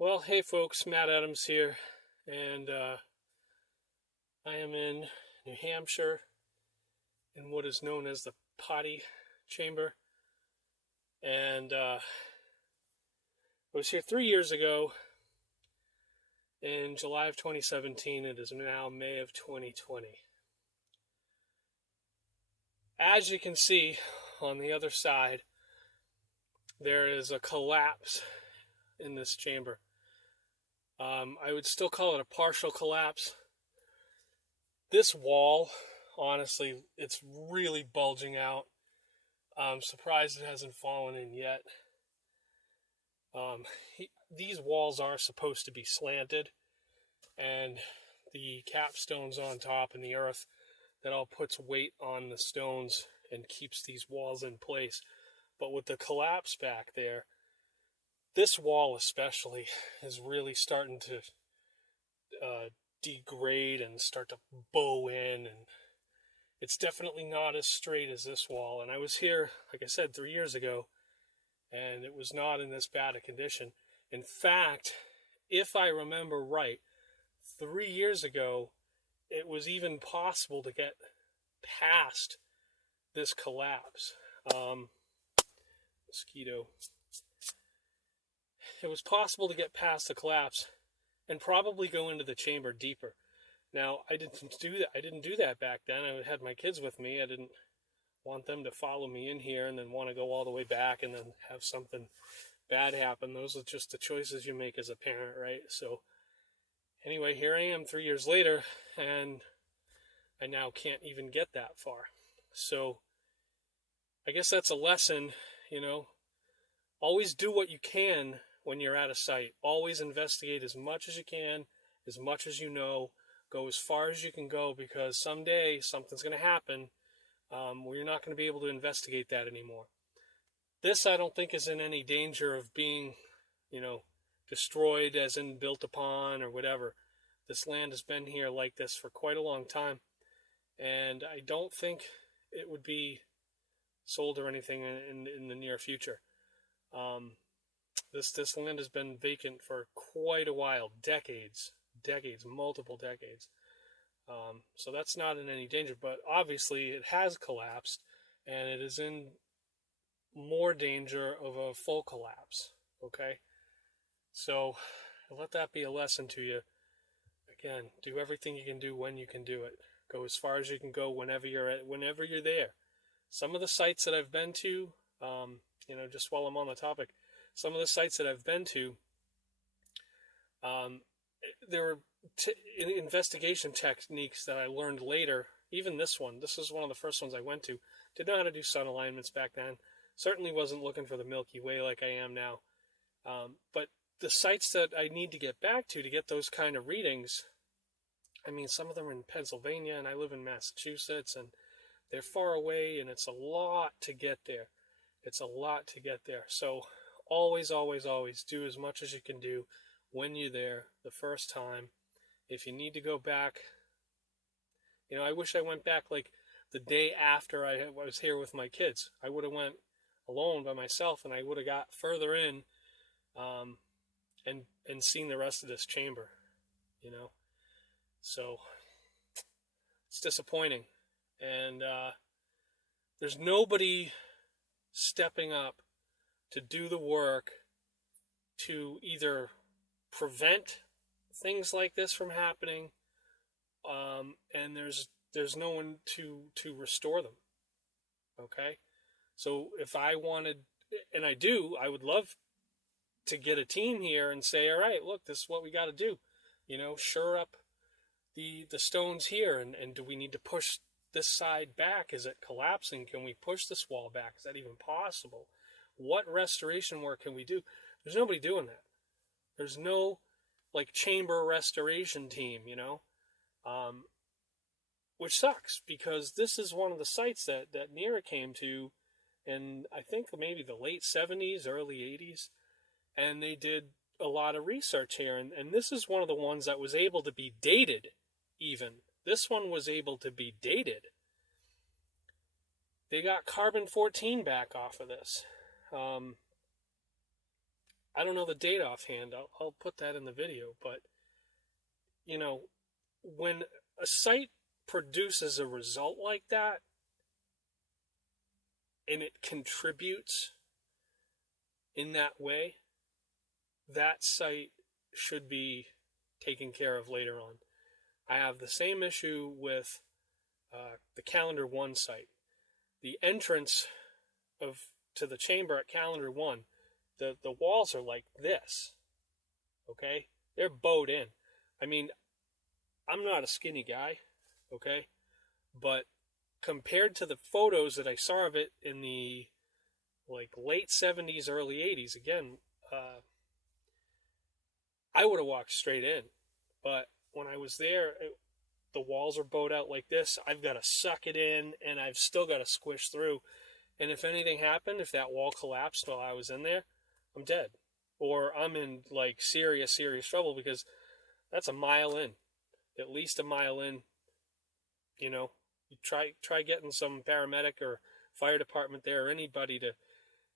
Well, hey folks, Matt Adams here, and I am in New Hampshire in what is known as the potty chamber. And I was here 3 years ago in July of 2017. It is now May of 2020. As you can see on the other side, there is a collapse in this chamber. I would still call it a partial collapse. This wall, honestly, it's really bulging out. I'm surprised it hasn't fallen in yet. These walls are supposed to be slanted, and the capstone's on top and the earth that all puts weight on the stones and keeps these walls in place. But with the collapse back there, this wall especially is really starting to degrade and start to bow in, and it's definitely not as straight as this wall. And I was here, like I said, 3 years ago, and it was not in this bad a condition. In fact, if I remember right, 3 years ago, it was even possible to get past this collapse. Mosquito. It was possible to get past the collapse and probably go into the chamber deeper. Now, I didn't do that back then. I had my kids with me. I didn't want them to follow me in here and then want to go all the way back and then have something bad happen. Those are just the choices you make as a parent, right? So anyway, here I am 3 years later, and I now can't even get that far. So I guess that's a lesson, always do what you can when you're at a site. Always investigate as much as you can, as much as you know. Go as far as you can go, because someday something's going to happen where you're not going to be able to investigate that anymore. This, I don't think, is in any danger of being, destroyed, as in built upon or whatever. This land has been here like this for quite a long time, and I don't think it would be sold or anything in the near future. This land has been vacant for quite a while, decades, multiple decades. So that's not in any danger, but obviously it has collapsed, and it is in more danger of a full collapse. Okay, so let that be a lesson to you. Again, do everything you can do when you can do it. Go as far as you can go whenever you're there. Some of the sites that I've been to, just while I'm on the topic, some of the sites that I've been to, there were investigation techniques that I learned later. Even this is one of the first ones I went to. Didn't know how to do sun alignments back then. Certainly wasn't looking for the Milky Way like I am now. But the sites that I need to get back to get those kind of readings, some of them are in Pennsylvania, and I live in Massachusetts, and they're far away, and it's a lot to get there. So always, always, always do as much as you can do when you're there the first time. If you need to go back, I wish I went back like the day after I was here with my kids. I would have went alone by myself, and I would have got further in and seen the rest of this chamber, So it's disappointing. And there's nobody stepping up to do the work to either prevent things like this from happening, and there's no one to restore them. Okay, so if I wanted, and I do, I would love to get a team here and say, all right, look, this is what we got to do. Shore up the stones here, and do we need to push this side back? Is it collapsing? Can we push this wall back? Is that even possible? What restoration work can we do? There's nobody doing that. There's no chamber restoration team, which sucks, because this is one of the sites that Nehssie came to in, I think, maybe the late 70s, early 80s, and they did a lot of research here, and this is one of the ones that was able to be dated even. This one was able to be dated. They got carbon 14 back off of this. I don't know the date offhand. I'll put that in the video. But, you know, when a site produces a result like that and it contributes in that way, that site should be taken care of later on. I have the same issue with the Calendar 1 site. The entrance to the chamber at Calendar 1, the walls are like this, okay? They're bowed in. I mean, I'm not a skinny guy, okay? But compared to the photos that I saw of it in the like late 70s, early 80s, again, I would have walked straight in. But when I was there, the walls are bowed out like this. I've got to suck it in, and I've still got to squish through. And if anything happened, if that wall collapsed while I was in there, I'm dead. Or I'm in like serious trouble, because that's a mile in. At least a mile in. You know, you try getting some paramedic or fire department there, or anybody to,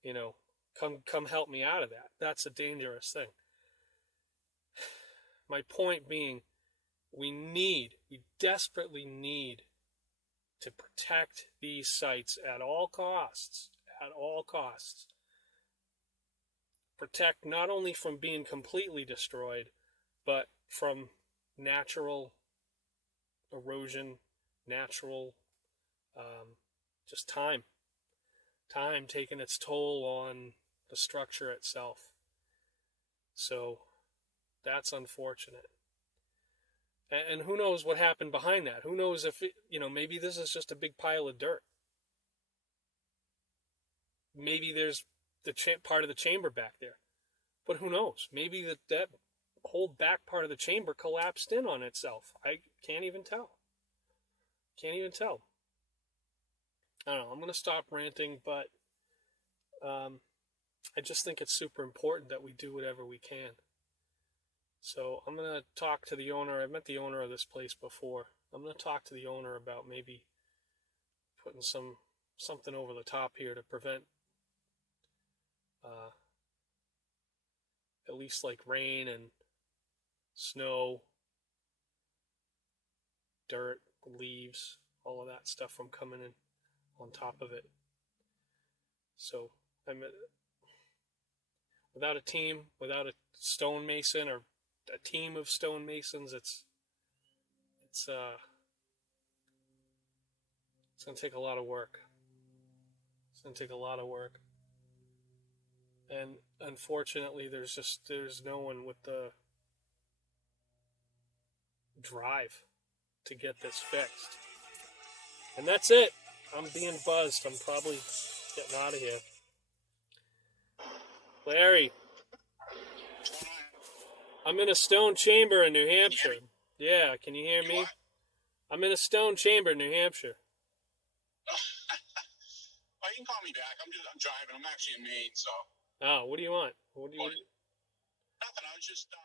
you know, come help me out of that. That's a dangerous thing. My point being, we desperately need to protect these sites at all costs. At all costs. Protect not only from being completely destroyed, but from natural erosion, natural, just time taking its toll on the structure itself. So that's unfortunate. And who knows what happened behind that? Who knows if, maybe this is just a big pile of dirt. Maybe there's part of the chamber back there. But who knows? Maybe that whole back part of the chamber collapsed in on itself. I can't even tell. I don't know. I'm going to stop ranting, but I just think it's super important that we do whatever we can. So I'm going to talk to the owner. I've met the owner of this place before. I'm going to talk to the owner about maybe putting something over the top here to prevent at least like rain and snow, dirt, leaves, all of that stuff from coming in on top of it. So without a team, without a stonemason or a team of stonemasons, it's going to take a lot of work. And unfortunately, there's no one with the drive to get this fixed. And that's it. I'm being buzzed. I'm probably getting out of here. Larry, I'm in a stone chamber in New Hampshire. Yeah, can you hear me? What? I'm in a stone chamber in New Hampshire. Well, you can call me back. I'm driving. I'm actually in Maine, so. Oh, what do you want? Nothing. I was just.